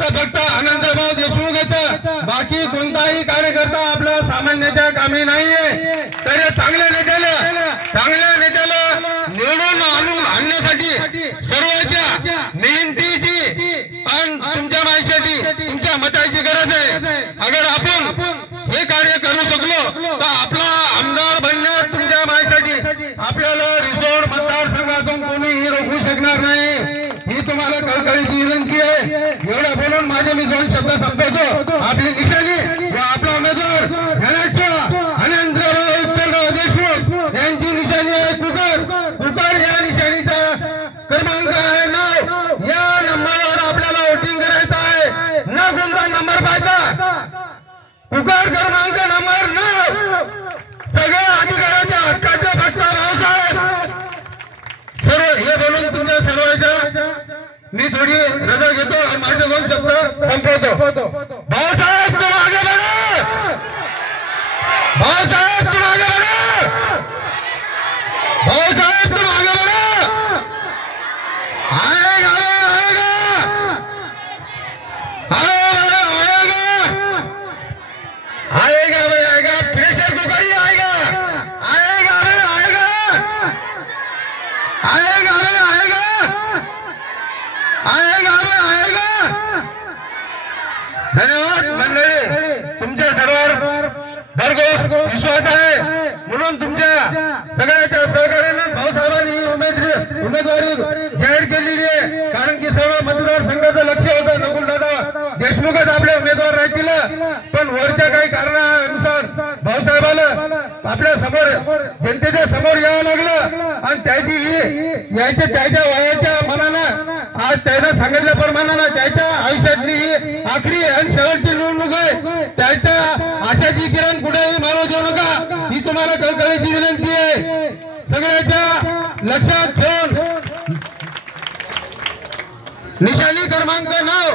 तर फक्त आनंदभाऊ देशमुख येतं, बाकी कोणताही कार्यकर्ता आपला सामान्याच्या कामी नाहीये। तर चांगल्या नेत्याला निवडून आणण्यासाठी सर्वांच्या मेहनतीची आणि तुमच्या माहितीसाठी तुमच्या मताची गरज आहे। अगर आपण हे कार्य करू शकलो तर आपला आमदार बनण्यात तुमच्या माहितीसाठी आपल्याला रिसोड मतदारसंघातून कोणीही रोखू शकणार नाही, ही तुम्हाला कळकळीची विनंती आहे। एवढा बोलून माझे मी 2 शब्द संपवतो। आपली निशाणी व आपला उमेदवार ध्यानात ठेवा, आनंदराव विठ्ठलराव देशमुख यांची निशाणी आहे कुकर या निशाणीचा क्रमांक आहे 9। या नंबरवर आपल्याला वोटिंग करायचं आहे, न कोणता नंबर पाहिजे, कुकर क्रमांक नंबर 9। सगळ्या अधिकाराच्या हक्काचे फक्त भाऊसाहेब सर्व हे बोलून तुमच्या सर्वांच्या मी थोडी रजा घेतो आणि माझे 2 शब्द संपवतो। भाऊसाहेब तुम आगे बढ़ो, भाऊसाहेब तुम आगे बढ़ो, भाऊसाहेब तुम आगे बढ़ो। आएगा प्रेशर कुकर ही आएगा, आएगा। धन्यवाद मंडळी, तुमच्या सर्वांवर भरघोस विश्वास आहे, म्हणून तुमच्या सगळ्याच्या सहकार्याने भाऊसाहेबांनी उमेदवारी जाहीर केलेली आहे। कारण की सर्व मतदारसंघाचं लक्ष होतं नकुलदादा देशमुखच आपले उमेदवार राहतील, पण वरच्या काही कारणानुसार भाऊसाहेबाला आपल्या समोर जनतेच्या समोर यावं लागलं आणि त्याच्या वयाच्या मनानं आज त्यानं सांगितल्याप्रमाणे त्याच्या आयुष्यातली ही आखरी आणि शेवटची निवडणूक आहे। त्याच्या आशाची किरण कुठेही मारू देऊ नका, ही तुम्हाला कळकळीची विनंती आहे। सगळ्याच्या लक्षात ठेवून निशाणी क्रमांक 9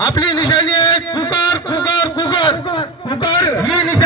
आपली निशाणी आहे कुकर ही निशाणी